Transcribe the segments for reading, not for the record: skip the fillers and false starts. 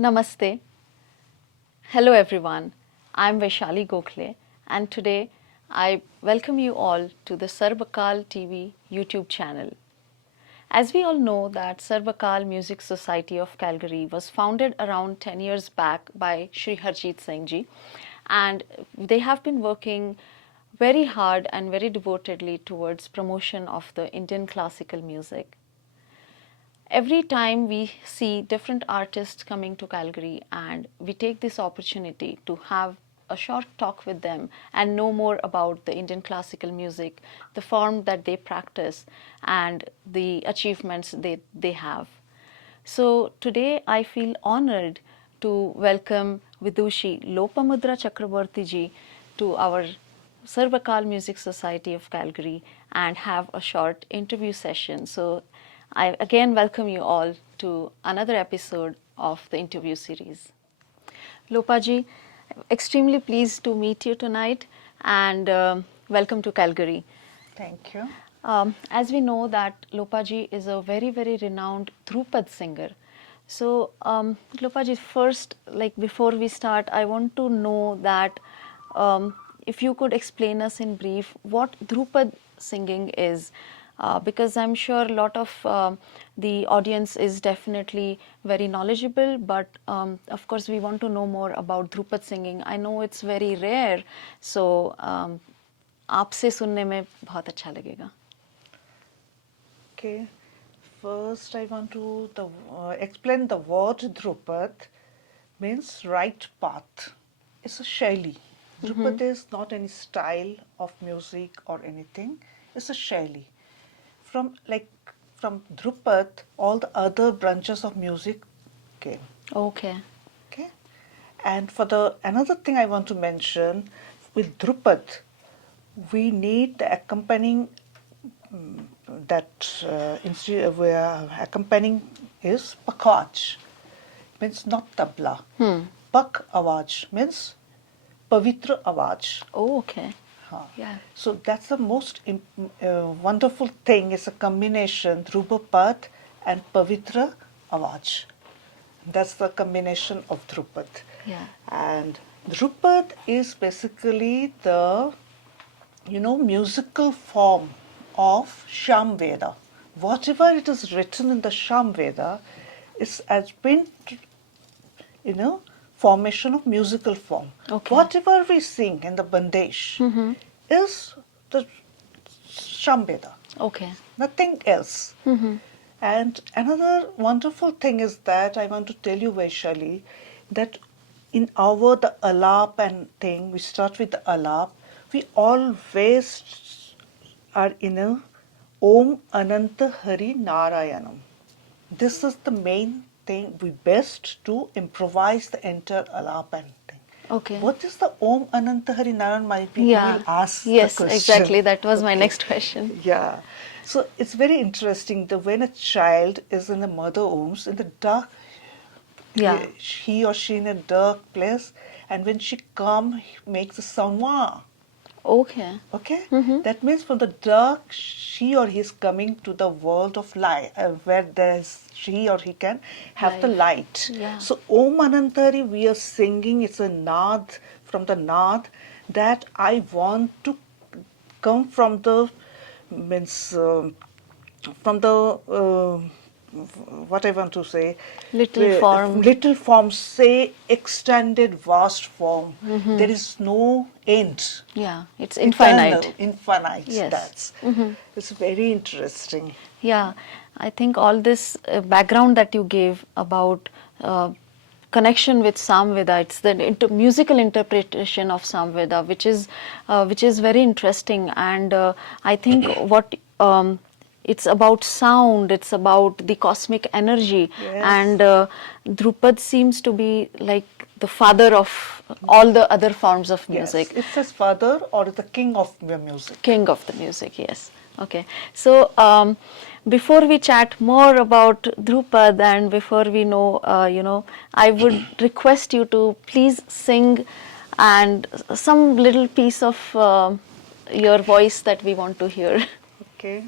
Namaste. Hello everyone. I'm Vaishali Gokhale and today I welcome you all to the Sarb Akal TV YouTube channel. As we all know that Sarb Akal Music Society of Calgary was founded around 10 years back by Shri Harjit Singh ji, and they have been working very hard and very devotedly towards promotion of the Indian classical music. Every time we see different artists coming to Calgary and we take this opportunity to have a short talk with them and know more about the Indian classical music, the form that they practice and the achievements they have. So today I feel honored to welcome Vidushi Lopamudra Chakraborty ji to our Sarb Akal Music Society of Calgary and have a short interview session. So I again welcome you all to another episode of the interview series. Lopaji, extremely pleased to meet you tonight and welcome to Calgary. Thank you. As we know that Lopaji is a very, very renowned Dhrupad singer. So Lopaji, first, like before we start, I want to know that if you could explain us in brief what Dhrupad singing is. Because I'm sure a lot of the audience is definitely very knowledgeable, but of course we want to know more about Dhrupad singing. I know it's very rare, so आपसे सुनने में बहुत अच्छा लगेगा. Okay. First, I want to explain the word Dhrupad means right path. It's a shaili. Dhrupad is not any style of music or anything. It's a shaili. From Dhrupad, all the other branches of music came. Okay. Okay. And for the another thing I want to mention with Dhrupad, we need the accompanying where accompanying is pakaj, means not tabla. Pak awaj means pavitra awaj. Oh, okay. Yeah. So that's the most wonderful thing. It's a combination Dhrupad and pavitra awaj. That's the combination of Dhrupad. Yeah. And Dhrupad is basically the musical form of Sham Veda. Whatever it is written in the Sham Veda has been, formation of musical form. Okay. Whatever we sing in the Bandesh is the Sham Veda. Okay. Nothing else. And another wonderful thing is that I want to tell you, Vaishali, that in the alap and thing, we start with the alap, we always are in a Om Ananta Hari Narayanam. This is the main thing. We best to improvise the entire alap and thing. Okay. What is the Om Ananta Hari Narayan? My people will ask yes, the question. exactly. That was my next question. Yeah. So it's very interesting that when a child is in the mother wombs, in the dark, he or she in a dark place, and when she comes, makes a sound wah. Okay. Okay? That means from the dark, she or he is coming to the world of light, where she or he can have the light. Yeah. So Om Anantari, we are singing, it's a nad, from the nad, that I want to come from the, what I want to say, little form, say extended vast form. There is no end. Yeah, it's infinite. Infinite. Yes. That's it's very interesting. Yeah, I think all this background that you gave about connection with Samveda, it's the musical interpretation of Samveda, which is very interesting, and I think what it's about sound, it's about the cosmic energy, and Dhrupad seems to be like the father of all the other forms of music. Yes, it's his father or the king of the music. King of the music, yes. Okay. So before we chat more about Dhrupad and before we know, I would request you to please sing and some little piece of your voice that we want to hear. Okay.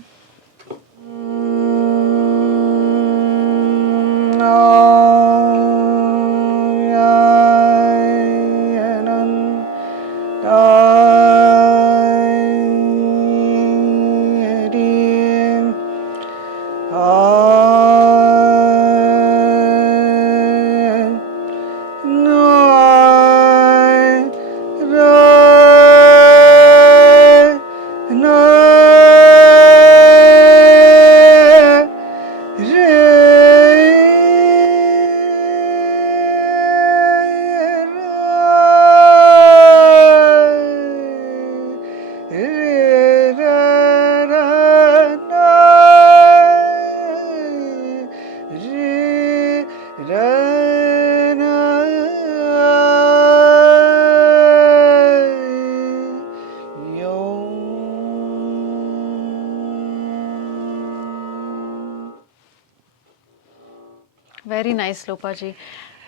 Very nice, Lopaji.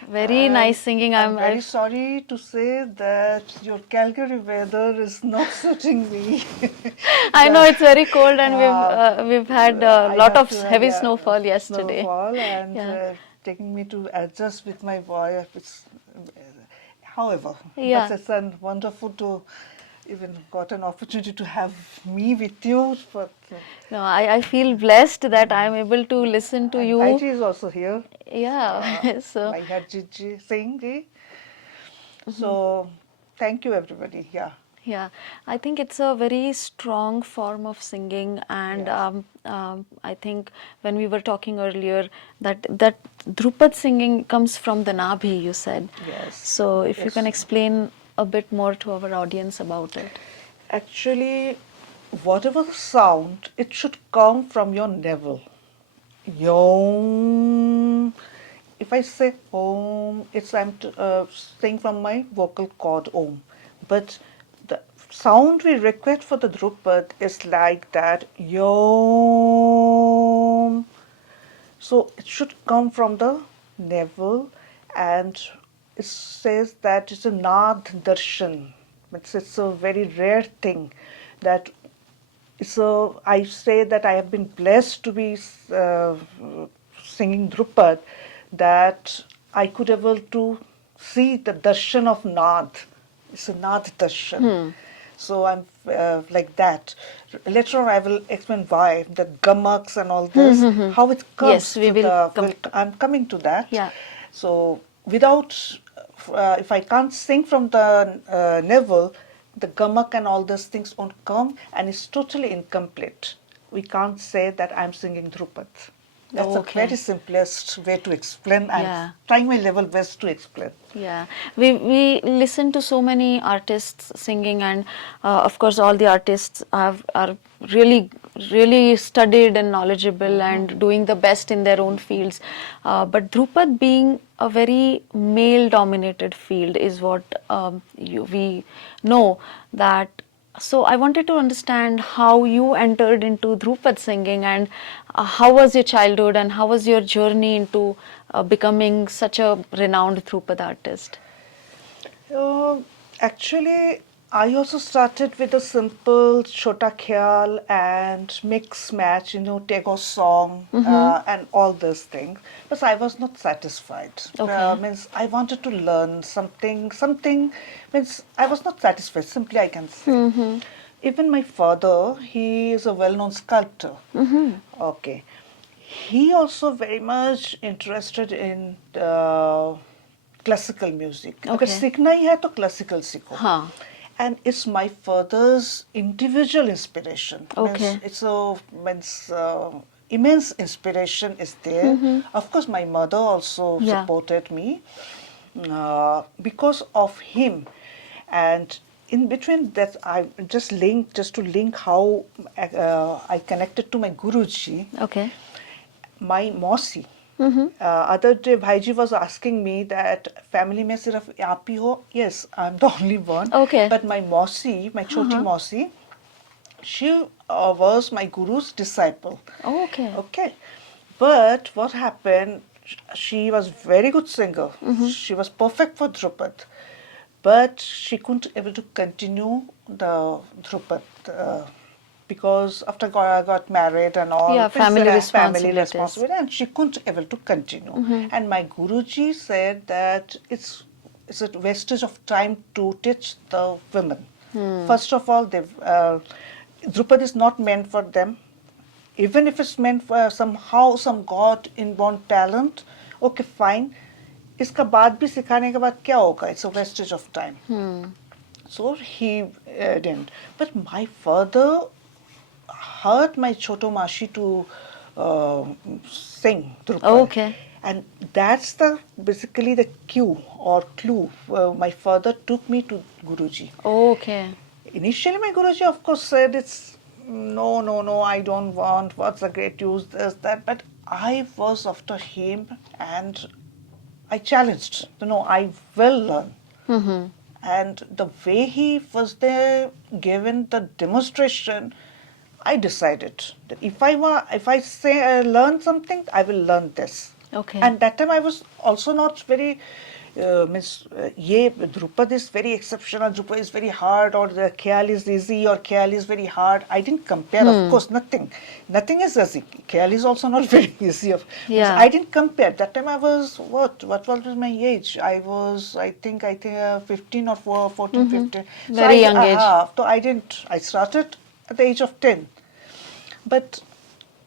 Very nice singing. I'm very sorry to say that your Calgary weather is not suiting me. I know it's very cold, and we've had a I lot have of to have heavy snowfall yesterday. snowfall and Yeah. taking me to adjust with my voice. However, Yeah. but it's wonderful to even got an opportunity to have me with you. But No, I feel blessed that I'm able to listen to and you. Bhaiji is also here. Yeah. So. My head Jiji Singh ji. So thank you everybody. Yeah. Yeah, I think it's a very strong form of singing, and Yes. I think when we were talking earlier that Dhrupad singing comes from the Nabhi, you said. Yes. So if you can Yes. explain a bit more to our audience about it. Actually, whatever the sound, it should come from your navel. Yom. If I say Om, I'm saying from my vocal cord Om. But the sound we request for the Drupad is like that Yom. So it should come from the navel, and it says that it's a Nad Darshan. It's a very rare thing that so I say that I have been blessed to be singing Drupad, that I could able to see the darshan of Nad. It's a Nad darshan. So I'm like that. Later on, I will explain why the gamaks and all this, how it comes Yes, we to will the. come. I'm coming to that. Yeah. So without, if I can't sing from the navel, the gamak and all those things won't come, and it's totally incomplete. We can't say that I'm singing Drupad. That's Okay. a very simplest way to explain. I'm Yeah. trying my level best to explain. Yeah, we listen to so many artists singing, and of course all the artists are really studied and knowledgeable and doing the best in their own fields. But Dhrupad being a very male dominated field is what we know that. So I wanted to understand how you entered into Dhrupad singing, and how was your childhood and how was your journey into becoming such a renowned Dhrupad artist? Uh, Actually, I also started with a simple Chota Khyal and mix match, Tego song and all those things. But I was not satisfied. Okay. Means I wanted to learn something means I was not satisfied, simply I can say. Even my father, he is a well-known sculptor. Okay. He also very much interested in classical music. अगर Okay. सीखना ही है तो classical सीखो. हाँ. And it's my father's individual inspiration. Okay. Means immense inspiration is there. Of course, my mother also Yeah. supported me because of him. And in between that, I just to link how I connected to my Guruji. Okay. My Mausi. Other day, Bhaiji was asking me that family में सिर्फ आप ही हो? Yes, I'm the only one. Okay. But my Mausi, my choti Mausi, she was my guru's disciple. Oh, okay. Okay. But what happened, she was very good singer. She was perfect for Dhrupad. But she couldn't able to continue the Dhrupad because after I got married and all, Yeah, it's family a family responsibilities. responsibility, and she couldn't able to continue. And my Guruji said that it's a wastage of time to teach the women. First of all, Drupad is not meant for them. Even if it's meant for somehow some God inborn talent, okay, fine. इसका बाद भी सिखाने के बाद क्या होगा? It's a wastage of time. So he didn't. But my father heard my Choto Mashi to sing Drupad. Oh, okay. And that's basically the cue or clue. My father took me to Guruji. Oh, okay. Initially, my Guruji, of course, said it's no, I don't want. What's the great use? This, that. But I was after him, and I challenged. I will learn. And the way he was there, given the demonstration, I decided that if I say I learn something, I will learn this. Okay. And that time I was also not very Dhrupad is very exceptional, Dhrupad is very hard, or the Khyal is easy, or Khyal is very hard. I didn't compare, of course, nothing is easy. Khyal is also not very easy. Yeah. I didn't compare. That time I was, what was my age? I was, I think 15 or 14, 15. Very young age. So I started at the age of 10. But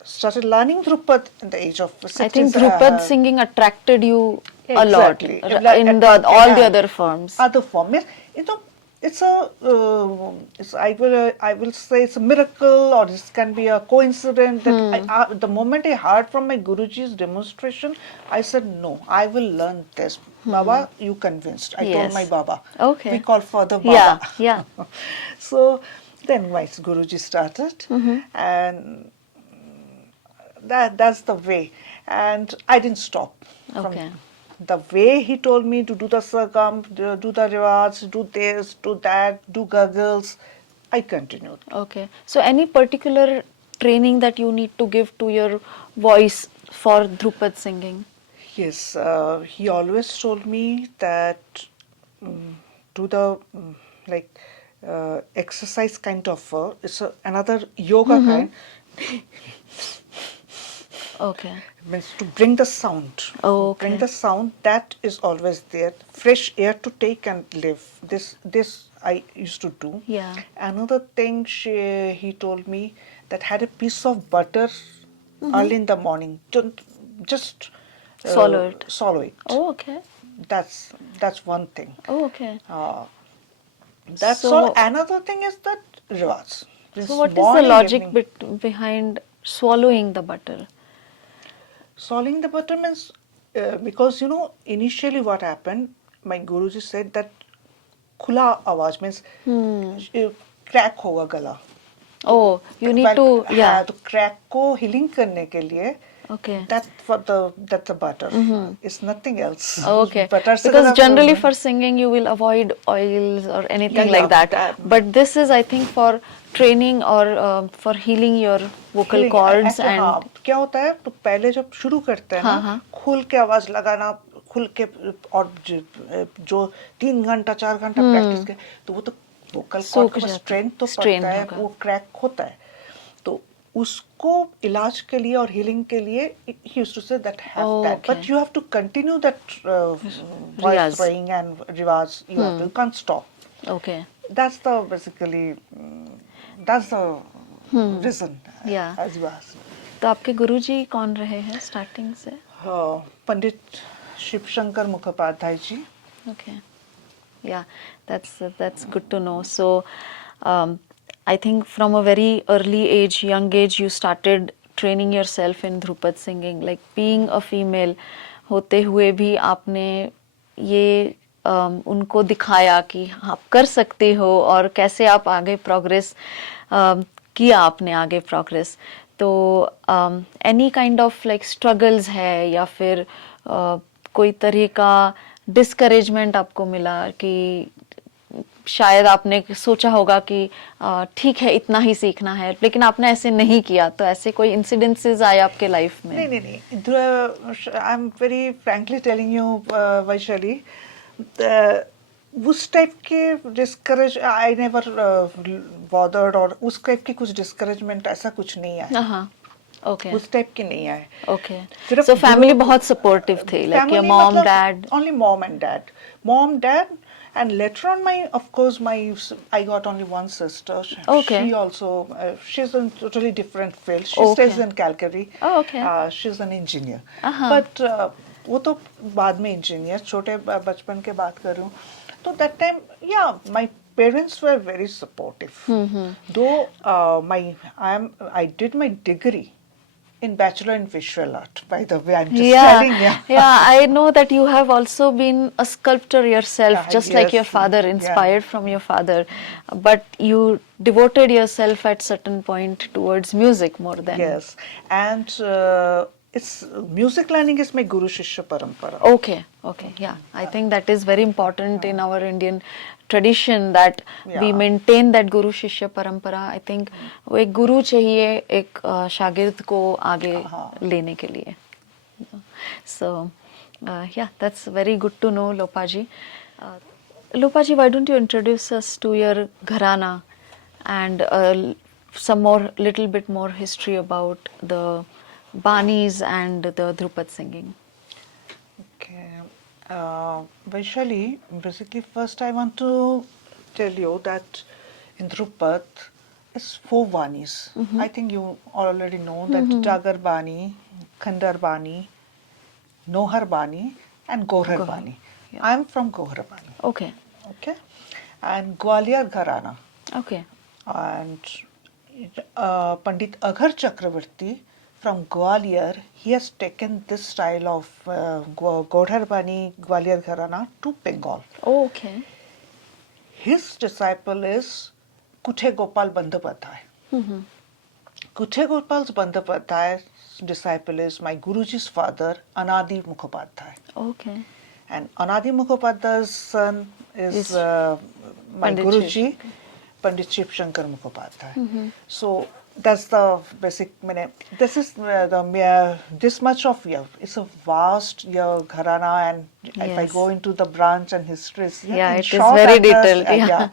started learning Dhrupad at the age of 16. I think Dhrupad singing attracted you a lot Exactly. in all the other forms. Other form, yes. It's a, I will say it's a miracle, or this can be a coincidence that the moment I heard from my Guruji's demonstration, I said, no, I will learn this. Baba, you convinced. I told my Baba. Okay. We call Father Baba. Yeah. So then my Guruji started, and that's the way. And I didn't stop. Okay. The way he told me to do the sargam, do the riwaj, do this, do that, do gurgles, I continued. Okay. So any particular training that you need to give to your voice for Dhrupad singing? Yes, he always told me that do the exercise kind of, it's another yoga kind. Okay. Means to bring the sound. Oh, okay. Bring the sound, that is always there. Fresh air to take and live. This I used to do. Yeah. Another thing he told me, that had a piece of butter early in the morning. Don't just Swallow it. Swallow it. Oh, okay. That's one thing. Oh, okay. That's So- all. Another thing is that riwaj. So what is the logic behind swallowing the butter? Swallowing the butter means, because initially what happened, my Guruji said that khula awaz means crack hoga gala. Oh, you need to, yeah. तो crack को healing करने के लिए, Okay. that's the butter. It's nothing else. Okay. Butter से Because ज़्यादा generally कोई- for singing you will avoid oils or anything Yeah, like that. that- But this is, I think, for training or for healing your vocal Healing. cords Actually, and हाँ, क्या होता है, तो पहले जब शुरू करते हैं ना, खुल के आवाज लगाना, खुल के, और जो 3 घंटा 4 घंटा प्रैक्टिस के, तो वो तो वोकल कॉर्ड का स्ट्रेंथ तो पड़ता है, वो क्रैक होता है. तो उसको इलाज के लिए और हीलिंग के लिए he used to say that have that, but you have to continue that voice throwing and riwaj. You can't stop. Okay. That's the basically that's the reason. Yeah. As you asked. तो आपके गुरुजी कौन रहे हैं starting से? पंडित शिव शंकर मुखोपाध्याय जी. Okay. Yeah, that's good to know. So, I think from a very early age, young age, you started training yourself in Dhrupad singing. Like being a female, होते हुए भी आपने ये उनको दिखाया कि आप कर सकते हो और कैसे आप आगे प्रोग्रेस किया आपने आगे प्रोग्रेस. तो any kind of like struggles है या फिर कोई तरह का डिस्करेजमेंट आपको मिला कि शायद आपने सोचा होगा कि ठीक है इतना ही सीखना है, लेकिन आपने ऐसे नहीं किया, तो ऐसे कोई इंसिडेंसेस आए आपके लाइफ में? नहीं. आई am very frankly telling you Vaishali, उस टाइप के डिस्करेज आई नेवर बॉदर्ड, और उस टाइप की कुछ डिस्करेजमेंट ऐसा कुछ नहीं आया. Okay. उस टाइप की नहीं आए. Okay. So family बहुत supportive थे, like your mom, dad. Only mom and dad, and later on I got only one sister. Okay. She also she's in totally different field. She stays in Calgary. Oh, okay. She's an engineer. But वो तो बाद में engineer, छोटे बचपन के बात कर रही हूँ. तो that time, yeah, my parents were very supportive. Though I did my degree in Bachelor in Visual Art, by the way. I'm just telling you. Yeah, I know that you have also been a sculptor yourself, just like your father, inspired from your father. But you devoted yourself at certain point towards music more than. Yes, and it's music learning is my Guru Shishya Parampara. Okay, yeah. I think that is very important in our Indian tradition that we maintain that Guru Shishya Parampara. I think वो एक गुरु चाहिए एक शागिर्द को आगे लेने के लिए. So, yeah, that's very good to know, Lopaji. Lopaji, why don't you introduce us to your gharana and some more, little bit more history about the banis and the Dhrupad singing? Okay. Vaishali, basically, first I want to tell you that in Dhrupad, it's four Banis. I think you already know that Jagar Bani, Khandar Bani, Nohar Bani, and Gohar Gohar. Bani. Yeah. I'm from Gohar Bani. Okay. Okay. And Gwalior Gharana. Okay. And Pandit Aghar Chakraborty from Gwalior, he has taken this style of Godhar Bani Gwalior Gharana to Bengal. Oh, okay. His disciple is Kuthe Gopal Bandyopadhyay. Kuthe Gopal Bandyopadhyay's disciple is my Guruji's father, Anadi Mukhopadhyay. Okay. And Anadi Mukhopadhyay's son is Is my Pandit Guruji, Pandit Shiv Shankar Mukhopadhyay. So that's the basic. This is this much of it's a vast gharana, and if I Yes. go into the branch and histories, Yeah, in it is short, very I'm just, detailed, yeah.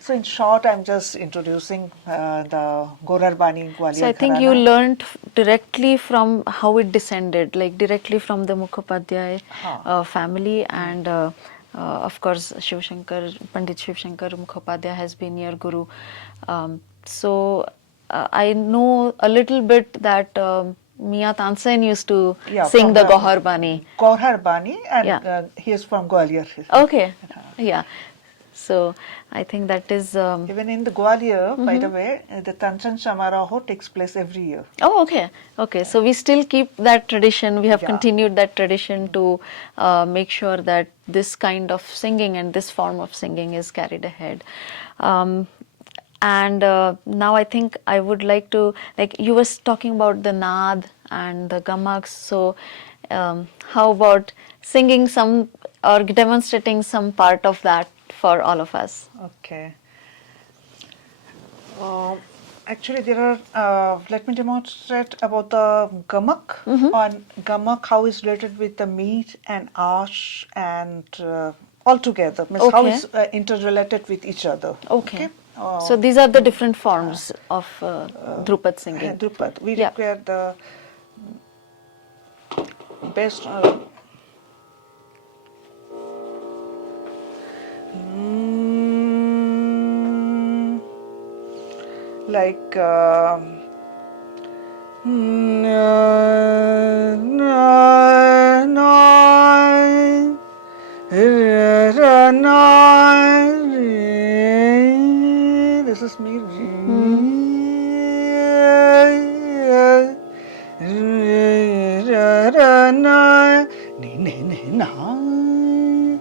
So in short, I'm just introducing the Gorar Bani Gwalior So I think you gharana. learned directly from how it descended, like directly from the Mukhopadhyay family, and of course Shiv Shankar, Pandit Shiv Shankar Mukhopadhyay has been your guru. So I know a little bit that Mia Tansen used to sing the Gohar Bani. Gohar Bani, and Yeah. he is from Gwalior. Okay, yeah. So I think that is. Even in the Gwalior, by the way, the Kanchan Samaraho takes place every year. Oh, okay. Okay. So we still keep that tradition. We have Yeah. continued that tradition to make sure that this kind of singing and this form of singing is carried ahead. And now I think I would like to, like you were talking about the Naad and the Gamaks. So how about singing some or demonstrating some part of that for all of us? Okay. Actually, there are. Let me demonstrate about the gamak. On gamak, how is related with the meat and ash and all together. Means how Okay. is interrelated with each other. Okay. So these are the different forms of Dhrupad singing. Dhrupad, we Yeah. require the best. Like this is me.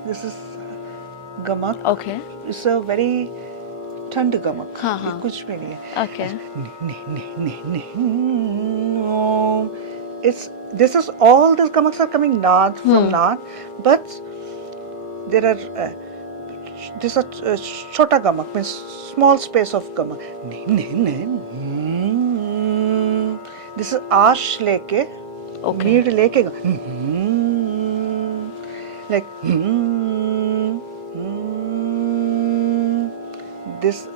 This is gamak. Okay. It's a very ठंड गमक हाँ, ये हाँ. कुछ भी नहीं है Okay. it's this is all these gamaks are coming naad from naad, but there are this is chota gamak means small space of gamak. This is ash leke Okay. need leke like this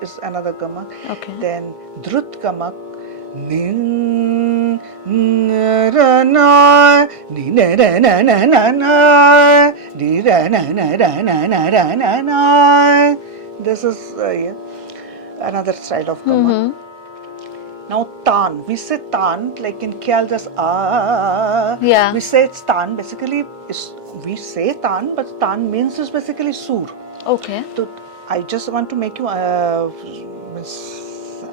is another gamak. Okay. Then drut gamak. Ra na ni na na na na na na di ra na na ra na na ra na na. This is another style of gamak. Now tan, we say tan like in Kyal just Yeah. we say it's tan. Basically, we say tan, but tan means is basically sur. Okay. So I just want to make you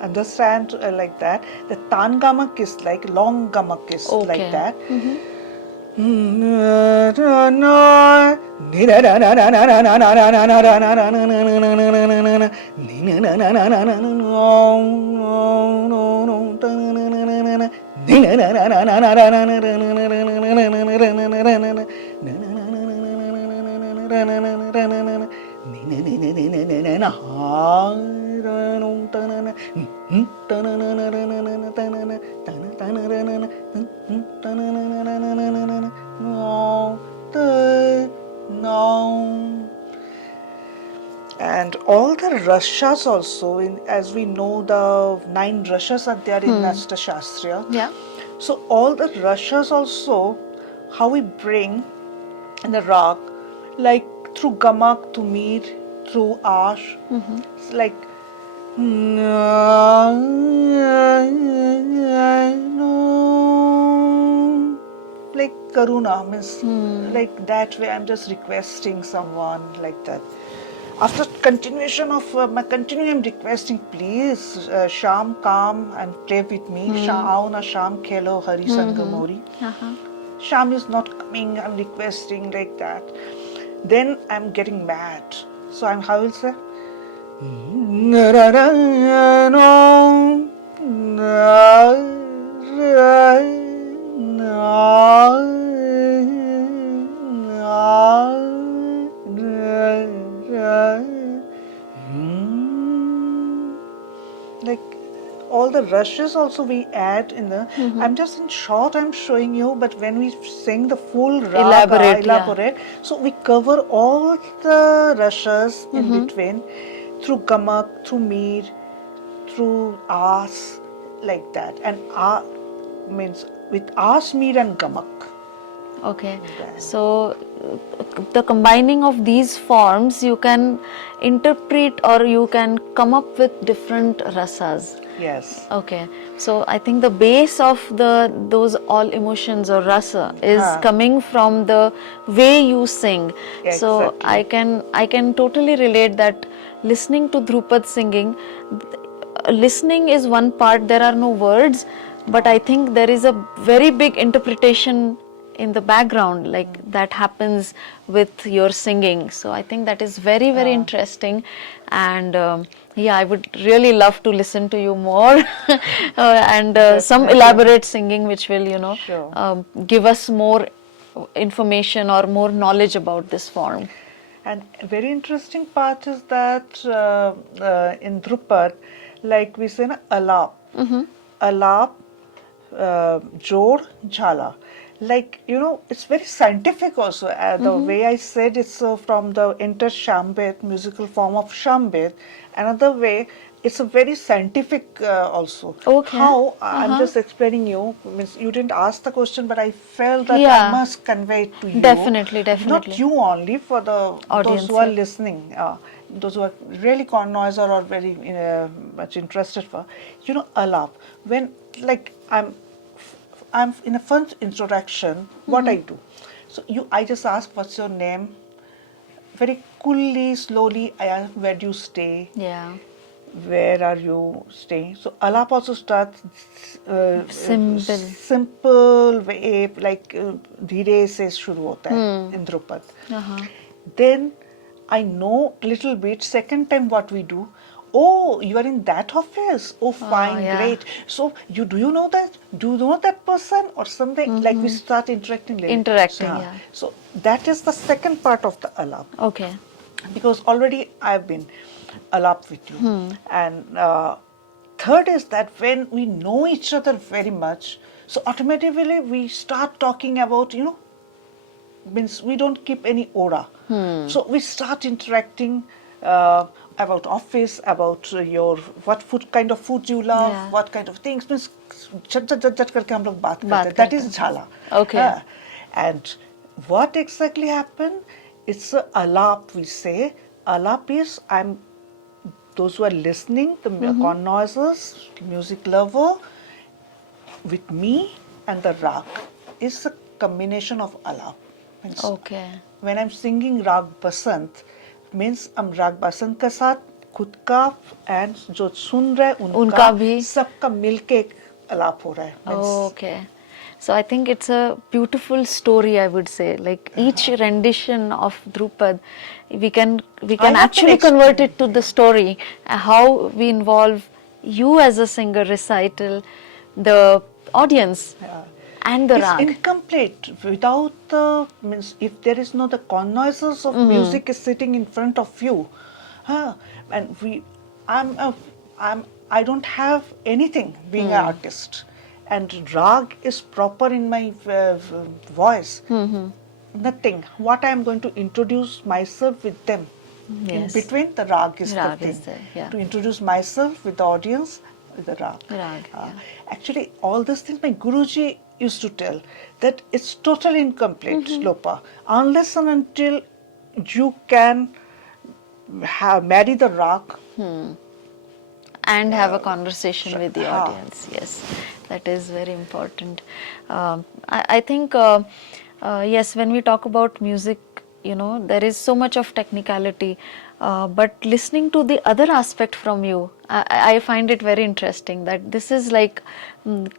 understand like that. The tan gamak is like long gamak is like that. And all the rashas also, as we know, the 9 rashas are there in Nasta Shastriya. Yeah. So all the rashas also, how we bring in the rag, like through gamak to mir, through ash, it's like like karuna means like that way. I'm just requesting someone like that. After continuation of my continuing, I'm requesting, please, Sham, come and play with me. Sham, na Sham, khelo Hari Sangamori. Sham is not coming. I'm requesting like that. Then I'm getting mad. So I will say. Like all the rushes also we add in the. I'm just in short. I'm showing you, but when we sing the full raga, elaborate. So we cover all the rushes in between, through gamak, through mir, through as, like that, and means with as, mir, and gamak. Okay, so the combining of these forms, you can interpret or you can come up with different rasas. Yes. Okay, so I think the base of those all emotions or rasa is coming from the way you sing. So Exactly. I can totally relate that listening to Dhrupad singing, listening is one part, there are no words, but I think there is a very big interpretation in the background, like that happens with your singing. So I think that is very, very interesting. And yeah, I would really love to listen to you more and some elaborate singing which will, Sure. Give us more information or more knowledge about this form. And a very interesting part is that in Dhrupad, like we say, na, alap, alap, jor, jhala. Like, it's very scientific also. The way I said it's from the inter Shambhed, musical form of Shambhed. Another way, it's a very scientific also. Okay. How, I'm just explaining you, means you didn't ask the question, but I felt that I must convey it to you. Definitely. Not you only, for the audience, those who are listening, those who are really connoisseur or very much interested for, alap. When, like, I'm in a first introduction, what I do. So I just ask, what's your name? Very coolly, slowly, I ask, where do you stay? Yeah. Where are you staying? So alap also starts Simple way, like धीरे से शुरू होता है in Dhrupad. Then I know little bit. Second time, what we do? Oh, you are in that office. Oh, fine, great. So do you know that? Do you know that person or something? Like we start interacting. So that is the second part of the alap. Okay. Because already I've been alap with you. And third is that when we know each other very much, so automatically we start talking about, means we don't keep any aura. So we start interacting about office, about your what kind of food you love, what kind of things. Means झट करके हम लोग बात करते हैं. That is jhala. Okay. And what exactly happened? It's a alap, we say. Alap is, those who are listening, the connoisseurs, music lover, with me and the rag is a combination of alap. Means when I'm singing rag basant, means I'm rag basant के साथ खुद का and जो सुन रहे उनका भी सबका मिलके एक आलाप हो रहा है. Okay. So I think it's a beautiful story, I would say. Like each rendition of Dhrupad, we can actually convert it to the story. How we involve you as a singer, recital, the audience, and the rag. It's incomplete without the, means if there is no the connoisseurs of music is sitting in front of you, and I don't have anything being an artist. And rag is proper in my voice. nothing. What I am going to introduce myself with them. In Yes. between, the rag is Rag the is thing. there, yeah. To introduce myself with the audience, with the rag. Rag, yeah. Actually, all these things my Guruji used to tell that it's totally incomplete, Lopa, unless and until you can marry the rag. And have a conversation with the Ha. audience. Yes, that is very important. I think, yes, when we talk about music, there is so much of technicality, but listening to the other aspect from you, I find it very interesting that this is like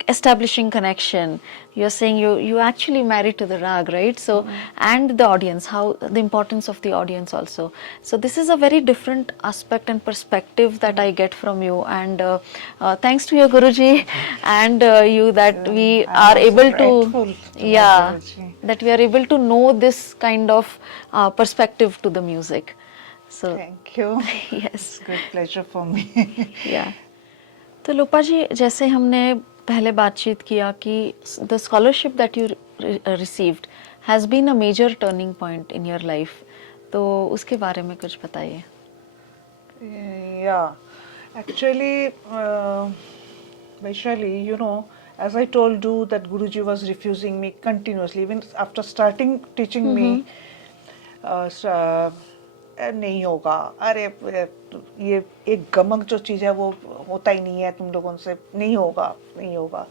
establishing connection. You're saying you actually married to the rag, right? So, and the audience, how the importance of the audience also. So this is a very different aspect and perspective that I get from you, and thanks to your Guruji and you that we I'm are also able grateful to, to my yeah, Guruji. that we are able to know this kind of perspective to the music. So Thank you. yes, It's a great pleasure for me. yeah. तो लोपा जी, जैसे हमने पहले बातचीत किया कि the scholarship that you received has been a major turning point in your life, तो उसके बारे में कुछ बताइए. Yeah, actually, Vaishali, as I told you that Guruji was refusing me continuously, even after starting teaching me, नहीं होगा, अरे ये एक गमक जो चीज़ है वो होता ही नहीं है तुम लोगों से, नहीं होगा, नहीं होगा.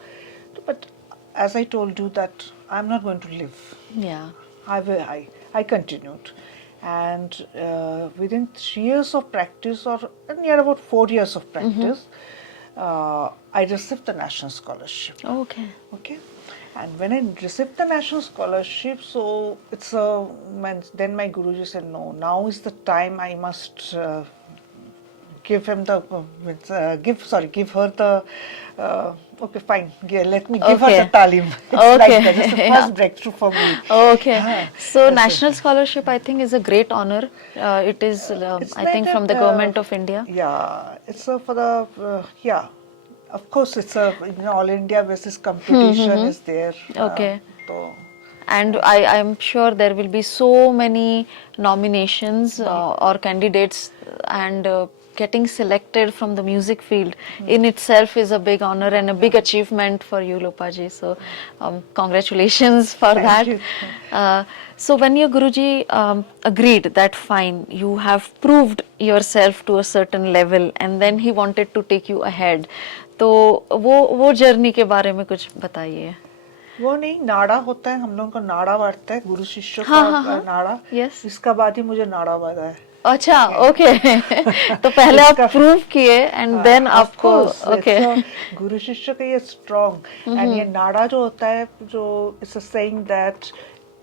But as I told you that I'm not going to live. Yeah. I continued. And within 3 years of practice, or near about 4 years of practice, I received the national scholarship. Okay. Okay. And when I received the national scholarship, so then my Guruji said, no, now is the time I must give her the, okay, fine, let me give her Okay. the talim. It's like that. It's the first breakthrough for me. Okay. So That's national scholarship, I think, is a great honor. It is, It's I think, like from the government of India. Yeah, it's for the, yeah, of course, it's a all India basis competition is there. Okay. So, And I'm sure there will be so many nominations or candidates, and getting selected from the music field in itself is a big honor and a big achievement for you, Lopaji. So congratulations for Thank that. you. So when your Guruji agreed that fine, you have proved yourself to a certain level, and then he wanted to take you ahead, तो वो journey के बारे में कुछ बताइए. वो नहीं, नाड़ा होता है, हम लोगों को नाड़ा बांटता है, गुरु शिष्य हाँ, का हाँ, हाँ. नाड़ा. Yes. इसका बाद ही मुझे नाड़ा बांधा है. अच्छा, ओके. तो पहले आप प्रूव किए एंड देन आपको, ओके. गुरु शिष्य का ये स्ट्रॉन्ग, एंड ये नाड़ा जो होता है, जो it's a saying that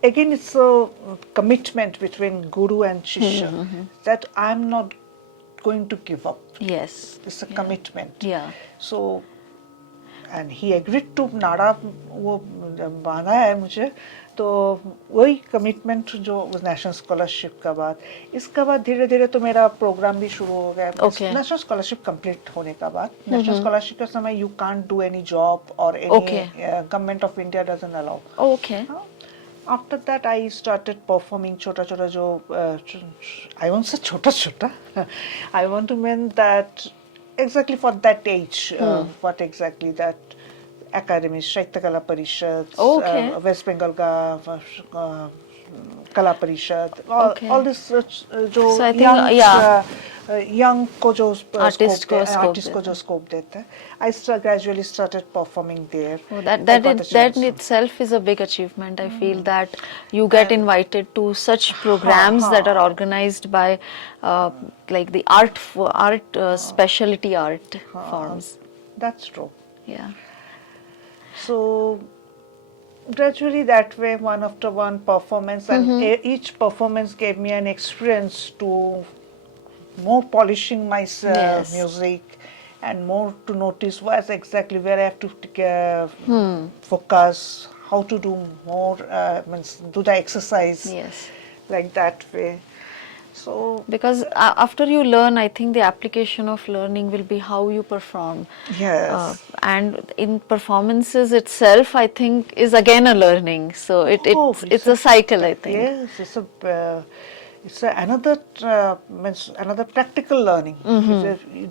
again it's a commitment between guru and shishya that I'm not going to give up. Yes. It's a commitment. Yeah. So and he agreed to नाड़ा वो बांधा है मुझे, तो वही कमिटमेंट जो नेशनल स्कॉलरशिप का बाद, इसका बाद धीरे धीरे तो मेरा प्रोग्राम भी शुरू हो गया. नेशनल स्कॉलरशिप कंप्लीट होने का बाद, नेशनल स्कॉलरशिप के समय you can't do any job और any, government of India doesn't allow. Okay. After that, I started performing chota chota jo, I won't say chota chota. I want to mean that exactly for that age, what exactly that academies, Sahitya Kala Parishad, West Bengal Kala Parishad, all this jo So I think, young को जो Artist को जो scope देता है, I gradually started performing there. Oh, that itself is a big achievement. I feel that you get invited to such programs that are organized by like the art specialty art forms. That's true. Yeah. So gradually that way, one after one performance, and each performance gave me an experience to more polishing my music, and more to notice what's exactly where I have to focus, how to do more, do the exercise, like that way. So because after you learn, I think the application of learning will be how you perform. yes. And in performances itself, I think is again a learning. So Oh, it's a cycle, I think. yes, it's another means another practical learning.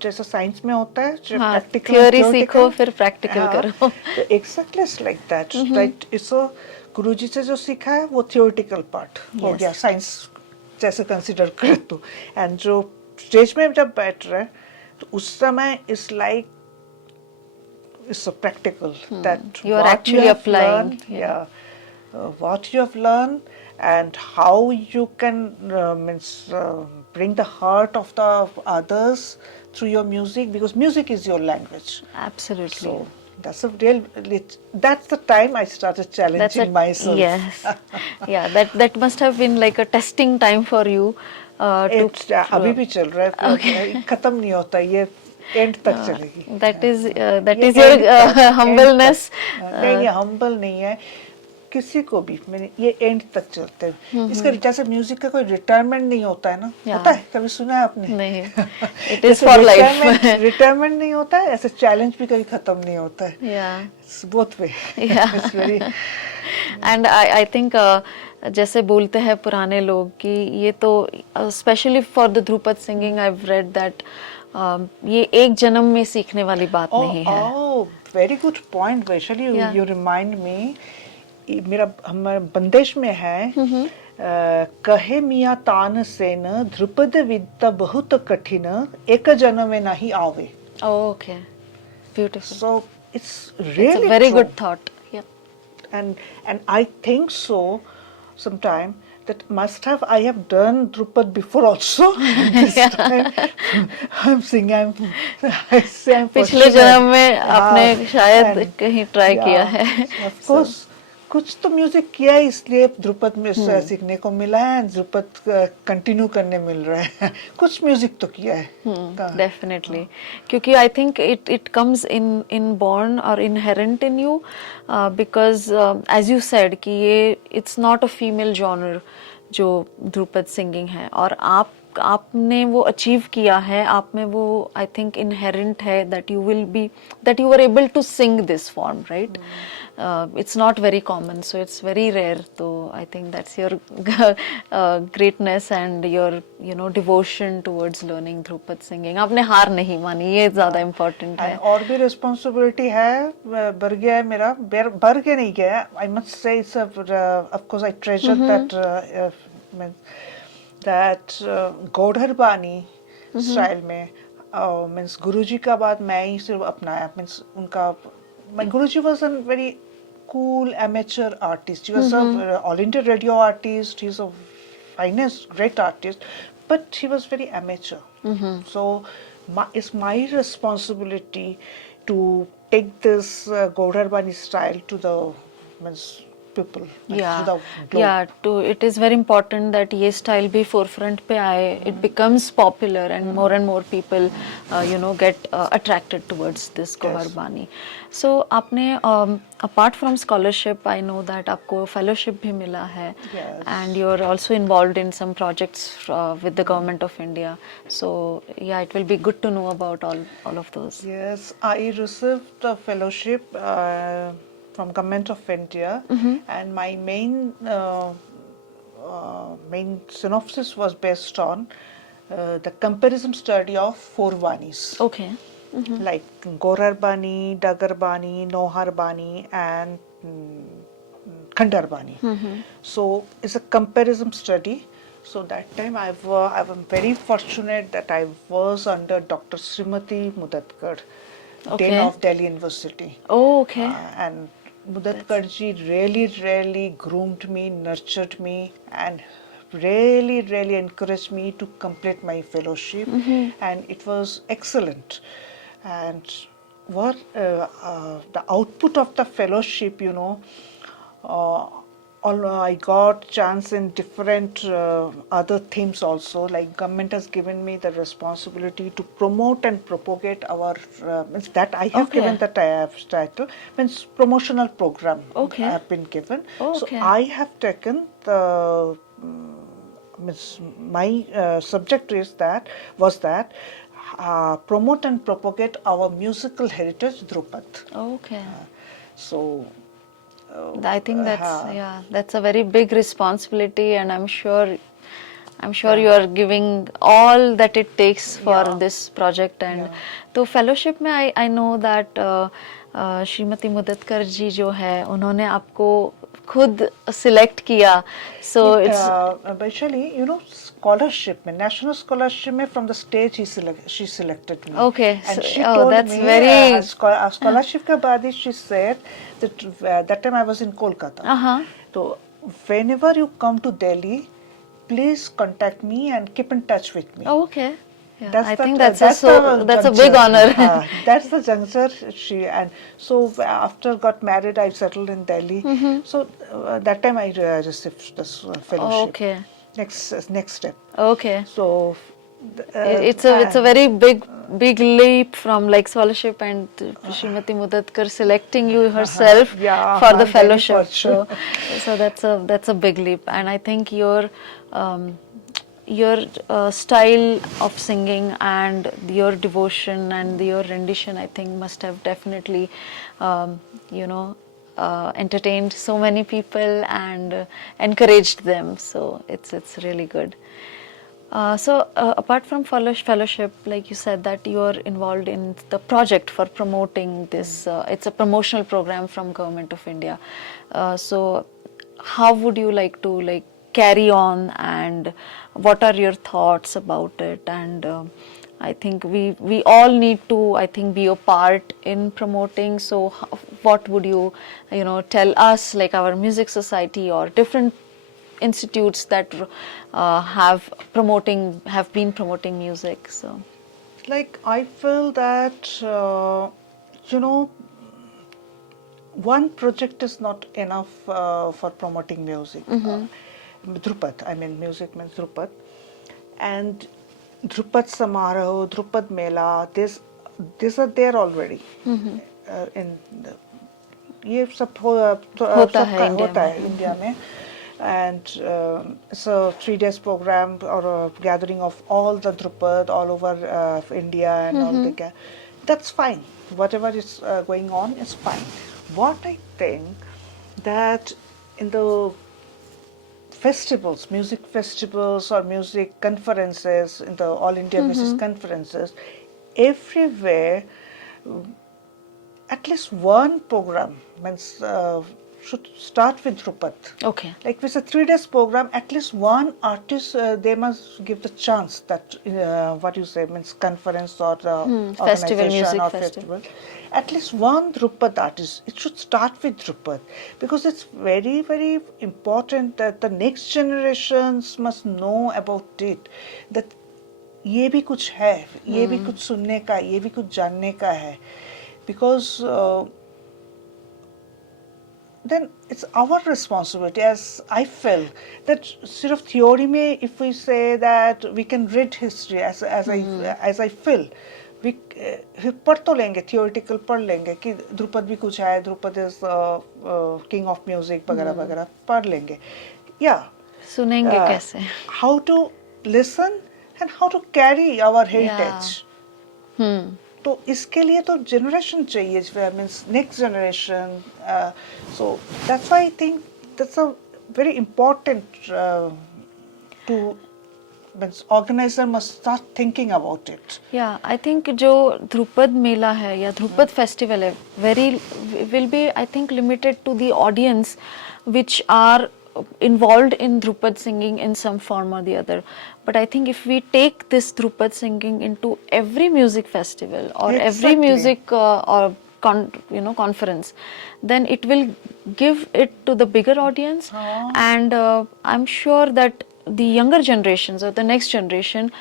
जैसे science में होता है जो हाँ, practical and theory सीखो theoretical, फिर practical हाँ, करो. तो exactly it's like that, right? इसको गुरुजी से जो सीखा है वो theoretical part हो गया, Yes. साइंस जैसे कंसिडर करे तो, एंड जो स्टेज में जब बैठ रहे तो उस समय it's like it's so practical that You are what actually you have applying, learned, yeah. what you have learned and how you can bring the heart of the others through your music, because music is your language. Absolutely. So that's a real. That's the time I started That's challenging myself. yes. Yeah, that must have been like a testing time for you. To अभी भी चल रहा है, Okay. खत्म नहीं होता ये, and तक चलेगी. that is ये your end तक, end humbleness. तक. नहीं ये हम्बल नहीं है, किसी को भी मैंने ये एंड तक चलते हैं. इसका जैसे म्यूजिक का कोई रिटायरमेंट नहीं होता है ना, Yeah. होता है, कभी सुना है आपने? नहीं, it is for life. Retirement नहीं होता है, ऐसे चैलेंज भी कभी खत्म नहीं होता है. Yeah. It's both way. Yeah. It's very And I think जैसे बोलते हैं पुराने लोग कि ये तो specially for the Dhrupad singing I have read that ये एक जन्म में सीखने वाली बात नहीं है. Oh, very good point, Vaishali. Yeah. You remind me. मेरा हमारे बंदेश में है, कहे मिया तान सेन ध्रुपद विद्या बहुत कठिन एक जन्म में नहीं आवे. Okay, beautiful. So it's It's really a very true. good thought. Yeah. And I think so sometime that must have I have done Drupad before also. This time I'm singing, I say I'm पिछले fortunate. जन्म में आपने शायद and- कहीं try yeah, किया है. Of course, कुछ तो म्यूजिक किया है इसलिए ध्रुपद में सीखने को मिला है, ध्रुपद कंटिन्यू करने मिल रहा है. कुछ म्यूजिक तो किया है. Definitely, क्योंकि I think it comes in born or inherent in you, because as you said कि ये it's not a female genre जो ध्रुपद सिंगिंग है, और आपने वो अचीव किया है, आप में वो आई थिंक इनहेरेंट है that you were able to sing this form, right? It's not very common, so it's very rare. So I think that's your greatness and your devotion towards learning Dhrupad singing. आपने हार नहीं मानी, ये ज़्यादा important है. और भी responsibility है, बढ़ गया है मेरा, बढ़ के नहीं गया. I must say it's of course I treasure that गौढ़र बानी स्टाइल में. मीन्स गुरुजी का बाद मैं ही सिर्फ अपनाया. मीन्स उनका my Guruji was a very cool amateur artist. He was a all India radio artist. He's a finest, great artist, but he was very amateur. So it's my responsibility to take this Gaudarbani style to the people. To the globe. It is very important that ये style भी forefront पे आए. It becomes popular and more people get attracted towards this Gaudarbani. So आपने apart from scholarship, I know that आपको fellowship भी मिला है. Yes. And you're also involved in some projects with the government of India. So yeah, it will be good to know about all of those. Yes, I received a fellowship from Government of India, and my main synopsis was based on the comparison study of four Vanis. Okay. Like Gorar Bani, Dagar Bani, Nohar Bani, and Khandar Bani. So it's a comparison study. So that time I'm very fortunate that I was under Dr. Srimati Mudatkar, Dean of Delhi University. Oh, okay. And Mudatkar ji really groomed me, nurtured me, and really encouraged me to complete my fellowship, and it was excellent. And what the output of the fellowship, I got chance in different other themes also. Like government has given me the responsibility to promote and propagate our means that I have given the title, means promotional program. Okay. I have been given. So Okay. I have taken the my subject was that promote and propagate our musical heritage, Dhrupad. Okay. So I think that's uh, that's a very big responsibility, and I'm sure you are giving all that it takes for Yeah. this project. And Yeah. तो fellowship में I know that Shrimati मुदतकर जी जो है उन्होंने आपको खुद select किया, so it's Vaishali, you know, scholarship, mein, national scholarship mein, from the stage she selected me. okay. And So, she oh, told that's me, very scholarship ke baad hi she said that that time I was in Kolkata. uh-huh. So whenever you come to Delhi, please contact me and keep in touch with me. Oh, okay. Yeah, That's I the think that's the that's a juncture. big honor. That's the juncture she and so after got married, I settled in Delhi. So that time I received this fellowship. Okay. Next step. Okay. So It's a very big leap from like scholarship and Srimati Mudatkar selecting you herself yeah, for the very fellowship. fortunate. So that's a big leap, and I think um, your style of singing and your devotion and your rendition, I think, must have definitely you know entertained so many people and encouraged them. So it's really good. Apart from fellowship, like you said, that you are involved in the project for promoting this. It's a promotional program from Government of India. So, how would you like to like carry on, and what are your thoughts about it? And I think we all need to, I think, be a part in promoting. So, what would you know, tell us, like our music society or different institutes that have been promoting music? So Like I feel that you know, one project is not enough for promoting music. Dhrupad, I mean music means Dhrupad, and Dhrupad Samaroh, Dhrupad Mela. These are there already. In the, ये सब होता है सबका India होता है में. India में. And it's a 3 days program or a gathering of all the Dhrupad all over India and all the. That's fine. Whatever is going on is fine. What I think that in the festivals, music festivals or music conferences, in the All India basis conferences, everywhere at least one program means should start with Dhrupad. okay. Like if it's a 3 days program, at least one artist they must give the chance that what you say means conference or the Festival, organization music or festival. At least one Dhrupad artist. It should start with Dhrupad because it's very very important that the next generations must know about it. That ये भी कुछ है, ये भी कुछ सुनने का, ये भी कुछ जानने का है. Because then it's our responsibility, as I feel, that sort of theory mein, if we say that we can read history as I feel, we पढ़ तो लेंगे, theoretical पढ़ लेंगे कि ध्रुपद भी कुछ है, Dhrupad is king of music वगैरह वगैरह पढ़ लेंगे. Yeah. सुनेंगे कैसे? How to listen and how to carry our heritage. तो इसके लिए तो generation चाहिए, means next generation. So that's why I think that's a very important to means organizer must start thinking about it. Yeah, I think जो ध्रुपद मेला है या Dhrupad festival है, will be I think limited to the audience which are involved in Dhrupad singing in some form or the other. But I think if we take this Dhrupad singing into every music festival or every music conference, then it will give it to the bigger audience. And I'm sure that the younger generations or the next generation,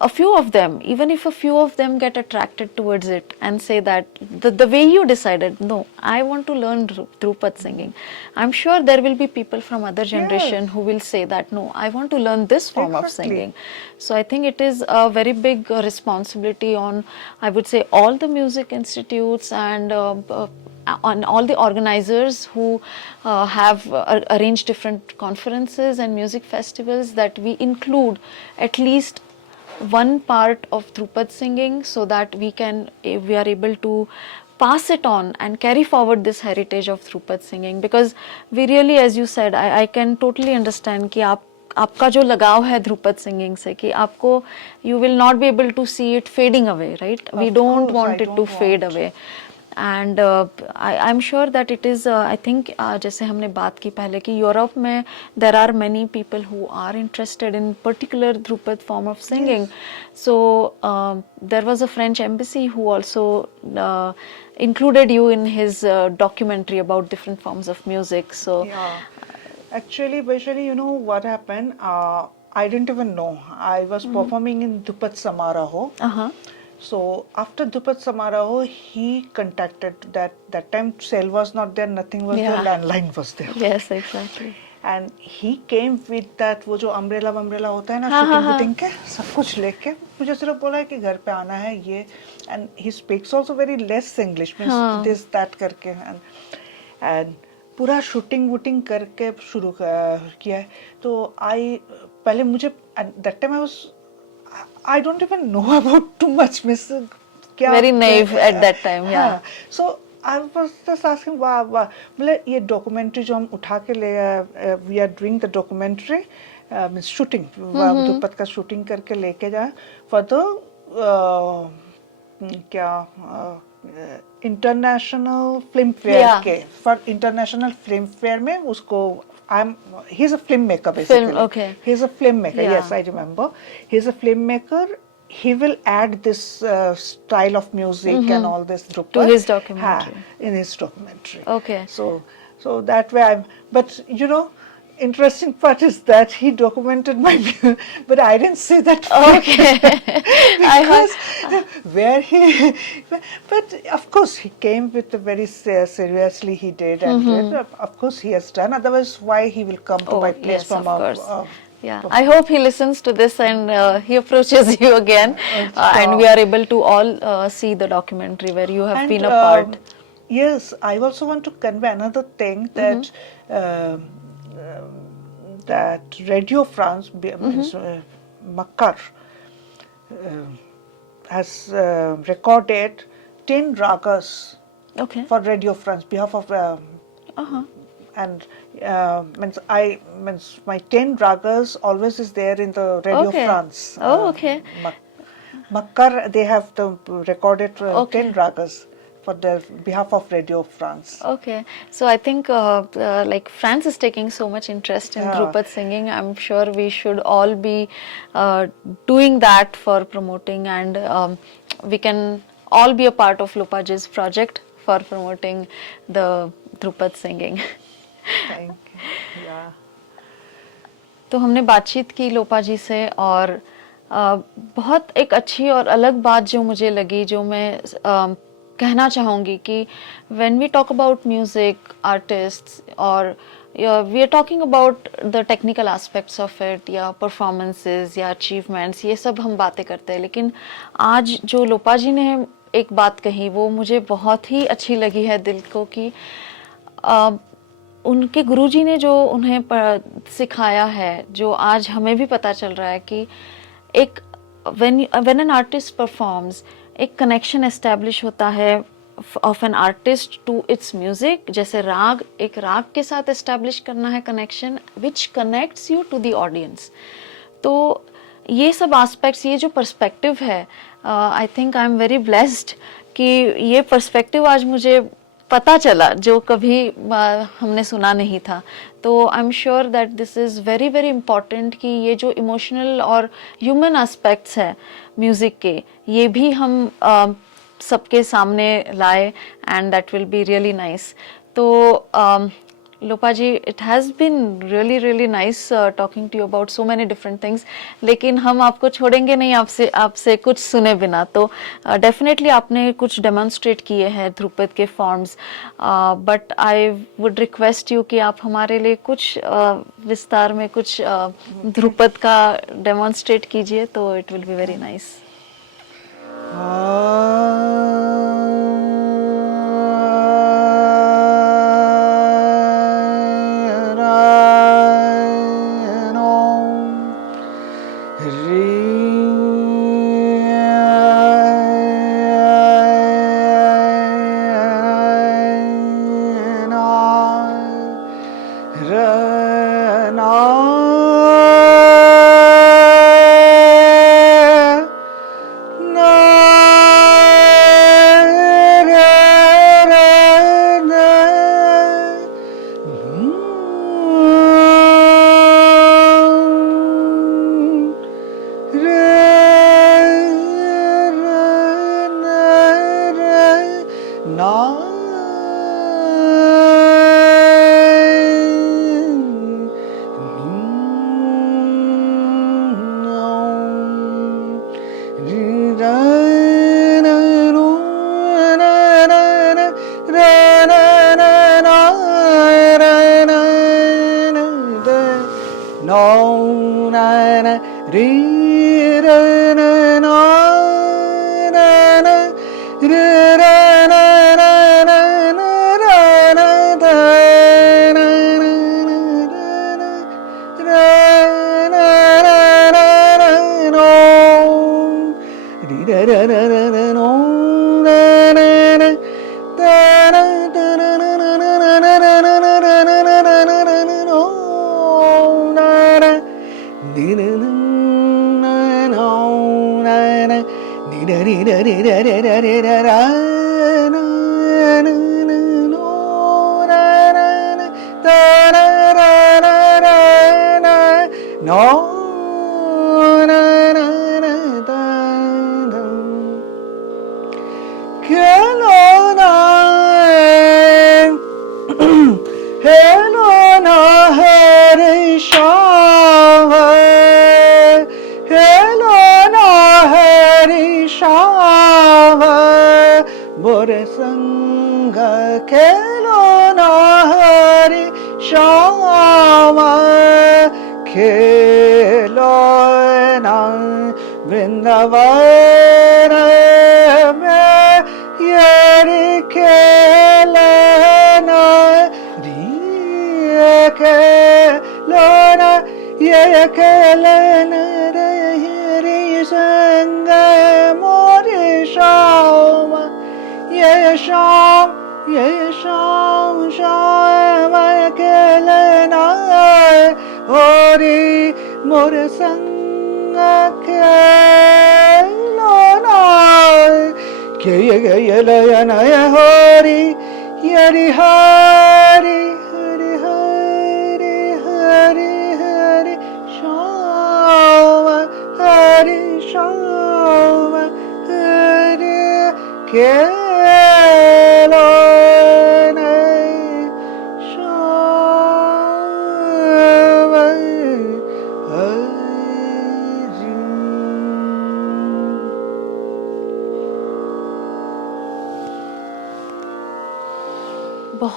a few of them, even if a few of them get attracted towards it and say that the way you decided, no, I want to learn Dhrupad singing. I'm sure there will be people from other generation who will say that, no, I want to learn this form of singing. So I think it is a very big responsibility on, I would say, all the music institutes and on all the organizers who have arranged different conferences and music festivals, that we include at least one part of Dhrupad singing, so that we are able to pass it on and carry forward this heritage of Dhrupad singing. Because we really, as you said, I can totally understand कि आपका जो लगाव है Dhrupad singing से, कि आपको you will not be able to see it fading away, right? We don't want it to fade away. And I'm sure that it is, I think, जैसे हमने बात की पहले कि यूरोप में there are many people who are interested in particular Dhrupad form of singing. So there was a French embassy who also included you in his documentary about different forms of music. So yeah. Actually, Vaishali, you know what happened? I didn't even know. I was performing in Dhrupad Samaraho. So after Dhrupad Samaraho, he contacted that time cell was not there, nothing was there, landline was there. Yes, exactly. And he came with that वो जो umbrella होता है ना shooting के सब कुछ लेके मुझे सिर्फ बोला है कि घर पे आना है ये, and he speaks also very less English, means this that करके, and पूरा शूटिंग वूटिंग करके शुरू किया है. तो पहले मुझे at that time I don't even know about too much, miss. Very naive at that time, yeah. So I was just asking, वाह मतलब ये documentary जो हम उठा के ले, we are doing the documentary, means shooting, Dhrupad का shooting करके लेके जाए for the international film fair के, for international film fair में उसको he's a filmmaker basically. Okay. He's a filmmaker. Yes, I remember. He's a filmmaker. He will add this style of music and all this Dhrupad to his documentary. In his documentary. Okay. So that way but you know, interesting part is that he documented my view, but I didn't say that. Okay. Because where he, but of course he came with a very seriously he did, and of course he has done. Otherwise, why he will come to my place from yeah, I hope he listens to this and he approaches you again, and we are able to all see the documentary where you have been a part. Yes, I also want to convey another thing that. That Radio France, Makkar, has recorded 10 ragas for Radio France, behalf of and means my 10 ragas always is there in the Radio France. Makkar, they have recorded 10 ragas for the behalf of Radio France. Okay, so I think like France is taking so much interest in Dhrupad singing. I'm sure we should all be doing that for promoting, and we can all be a part of Lopaji's project for promoting the Dhrupad singing. Thank you. Yeah. तो हमने बातचीत की लोपा जी से, और बहुत एक अच्छी और अलग बात जो मुझे लगी, जो मैं कहना चाहूँगी कि when we talk about music artists or we are talking about the technical aspects of it, या performances या achievements, ये सब हम बातें करते हैं, लेकिन आज जो लोपा जी ने एक बात कही वो मुझे बहुत ही अच्छी लगी है दिल को, कि उनके गुरुजी ने जो उन्हें सिखाया है, जो आज हमें भी पता चल रहा है कि एक when an artist performs, एक कनेक्शन एस्टेब्लिश होता है of an artist to its music. जैसे राग, एक राग के साथ एस्टेब्लिश करना है connection which connects you to the audience. तो ये सब एस्पेक्ट्स, ये जो पर्सपेक्टिव है, I think I am very blessed कि ये पर्सपेक्टिव आज मुझे पता चला, जो कभी हमने सुना नहीं था. तो I am sure that this is very very important कि ये जो इमोशनल और ह्यूमन एस्पेक्ट्स है म्यूज़िक के, ये भी हम सबके सामने लाए, and that will be really nice. तो Lopa ji, it has been really really nice talking to you about so many different things, लेकिन हम आपको छोड़ेंगे नहीं आपसे कुछ सुने बिना. तो डेफिनेटली आपने कुछ डेमोन्स्ट्रेट किए हैं ध्रुपद के forms, but I would request you कि आप हमारे लिए कुछ विस्तार में कुछ ध्रुपद का डेमोन्स्ट्रेट कीजिए, तो it will be very nice.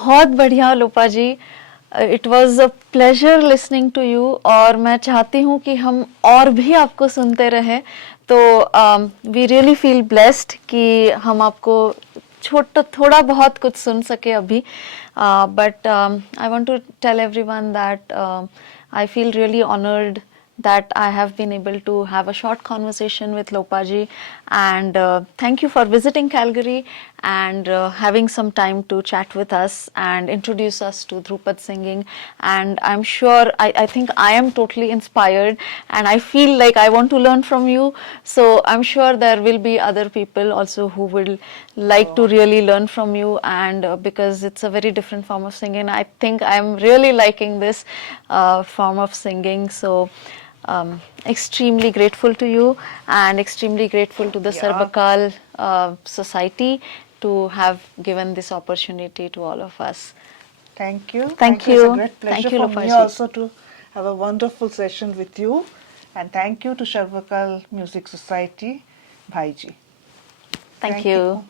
बहुत बढ़िया Lopa ji, it was a pleasure listening to you और मैं चाहती हूँ कि हम और भी आपको सुनते रहें। तो वी रियली फील ब्लेस्ड कि हम आपको थोड़ा बहुत कुछ सुन सके अभी, but I want to tell everyone that I feel really honored that I have been able to have a short conversation with Lopaji, and thank you for visiting Calgary and having some time to chat with us and introduce us to Dhrupad singing. And I'm sure, I think I am totally inspired and I feel like I want to learn from you. So I'm sure there will be other people also who will like to really learn from you, and because it's a very different form of singing. I think I'm really liking this form of singing. So extremely grateful to you and extremely grateful to the Sarb Akal society to have given this opportunity to all of us. Thank you. Thank you. It's a great pleasure Thank you, for Lopaji. me also to have a wonderful session with you. And thank you to Sarb Akal Music Society, Bhaiji. Thank you.